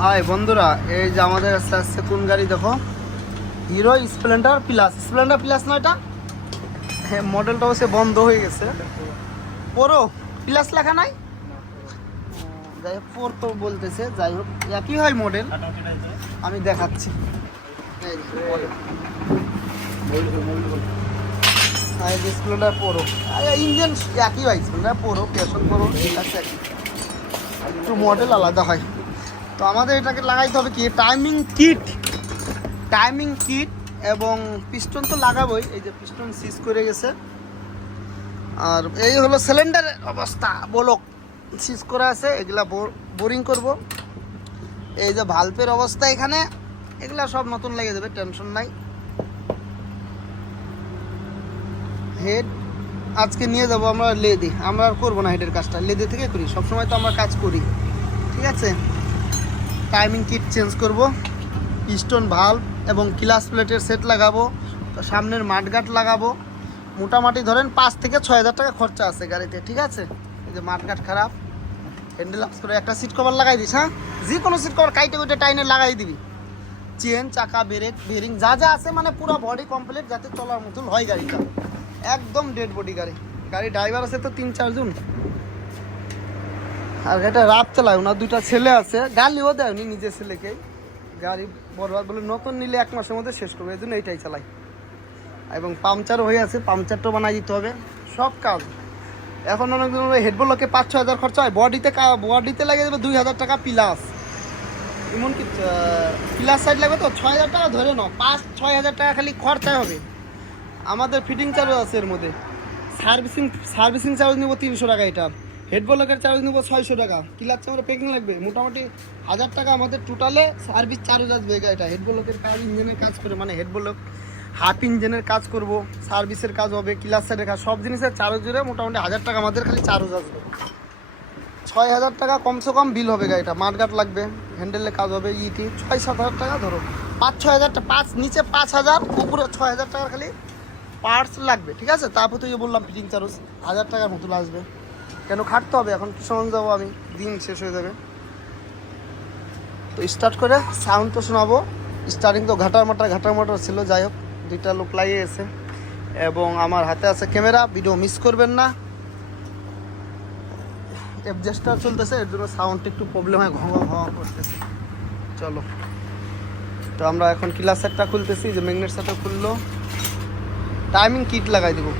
High বন্ধুরা, এই যে আমাদের কাছে আসছে কোন গাড়ি দেখো, হিরো স্প্লেন্ডার প্লাস না এটা? হ্যাঁ, মডেলটা অবশ্যই বন্ধ হয়ে গেছে। প্রো প্লাস লেখা নাই, যাই হোক প্রো তো বলতেছে, যাই হোক একই হয় মডেল। আমি দেখাচ্ছি, স্প্লেন্ডার প্রো ইঞ্জিন একই হয়, স্প্লেন্ডার প্রো প্যাশন প্রো আছে, একটু মডেল আলাদা হয়। তো আমাদের এটাকে লাগাইতে হবে কি টাইমিং কিট এবং পিস্টন তো লাগাবোই। এই যে পিস্টন সিজ করে গেছে, আর এই হলো সিলিন্ডারের অবস্থা, বলক সিজ করা আছে, এগুলা বোরিং করব। এই যে ভালভের অবস্থা এখানে, এগুলা সব নতুন লেগে যাবে, টেনশন নাই। হেড আজকে নিয়ে যাব আমরা লেদে, আমরা আর করবো না হেডের কাজটা, লেদে থেকে করি, সবসময় তো আমরা কাজ করি, ঠিক আছে। টাইমিং কিট চেঞ্জ করব, পিস্টন ভালভ এবং ক্লাচ প্লেটের সেট লাগাবো, তো সামনের মাঠগাট লাগাবো। মোটামুটি ধরেন 5 থেকে 6 হাজার টাকা খরচা আছে গাড়িতে, ঠিক আছে। এই যে মাঠগাট খারাপ, হ্যান্ডেল আপস করে একটা সিট কভার লাগাই দিস, হ্যাঁ যে কোনো সিট কভার কাইটে কুইটে টাইনে লাগাই দিবি। চেন, চাকা, ব্রেক, বেরিং যা যা আছে, মানে পুরো বডি কমপ্লিট, যাতে চলার মতন হয় গাড়িটা। একদম ডেড বডি গাড়ি ড্রাইভার আছে তো 3-4 জন, আর এটা রাত চালায়, ওনার 2টা ছেলে আছে, গালিও দেয় উনি নিজের ছেলেকেই। গাড়ি বরবাদ বলে, নতুন নিলে 1 মাসের মধ্যে শেষ করবে, এই জন্য এইটাই চালাই। এবং পাংচারও হয়ে আছে, পাংচারটাও বানাই দিতে হবে, সব কাজ। এখন অনেকদিন হেডবোর্ডকে 5-6 হাজার খরচা হয়, বডিতে লাগিয়ে দেবে 2,000 টাকা প্লাস, এমনকি প্লাস সাইড লাগবে তো 6 হাজার টাকা ধরে নাও, 5-6 হাজার টাকা খালি খরচায় হবে। আমাদের ফিটিং চার্জ আছে এর মধ্যে, সার্ভিসিং চার্জ নিব 300 টাকা, এটা হেডবোর্ডের চার্জ নিব 600 টাকা, ক্লাচ চামড়ে প্যাকিং লাগবে মোটামুটি 1000 টাকা আমাদের টোটালে সার্ভিস চার্জ আসবে। এটা হেডবোর্ডের কাজ, ইঞ্জিনের কাজ করে, মানে হেডবোর্ড হাফ ইঞ্জিনের কাজ করব, সার্ভিসের কাজ হবে, ক্লাচ সাইডের কাজ, সব জিনিসের চার্জ জুড়ে মোটামুটি 1000 টাকা আমাদের খালি চার্জ আসবে। 6,000 টাকা কমসে কম বিল হবে গাড়িটা, মাঠগাট লাগবে, হ্যান্ডেলের কাজ হবে, 6-7 হাজার টাকা ধরো, 5-6 হাজার টাকা, নিচে 5,000, উপরে 6 হাজার টাকার খালি পার্টস লাগবে, ঠিক আছে। তারপর তো বললাম ফিটিং চার্জ 1000 টাকার মতো আসবে, কেন খাটতে হবে, এখন কিষণ যাবো আমি, দিন শেষ হয়ে যাবে। তো স্টার্ট করে সাউন্ড তো শোনাবো, স্টার্টিং তো ঘাটার মাটার ছিল, যাই হোক 2টা লোক লাগিয়ে গেছে, এবং আমার হাতে আছে ক্যামেরা, ভিডিও মিস করবেন না। অ্যাডজাস্টার চলতেছে, এর জন্য সাউন্ডটা একটু প্রবলেম হয়, ঘ করতেছে। চলো, তো আমরা এখন ক্লাস সেটটা খুলতেছি, যে ম্যাগনেট সেটটা খুললো, টাইমিং কিট লাগাই দেবো।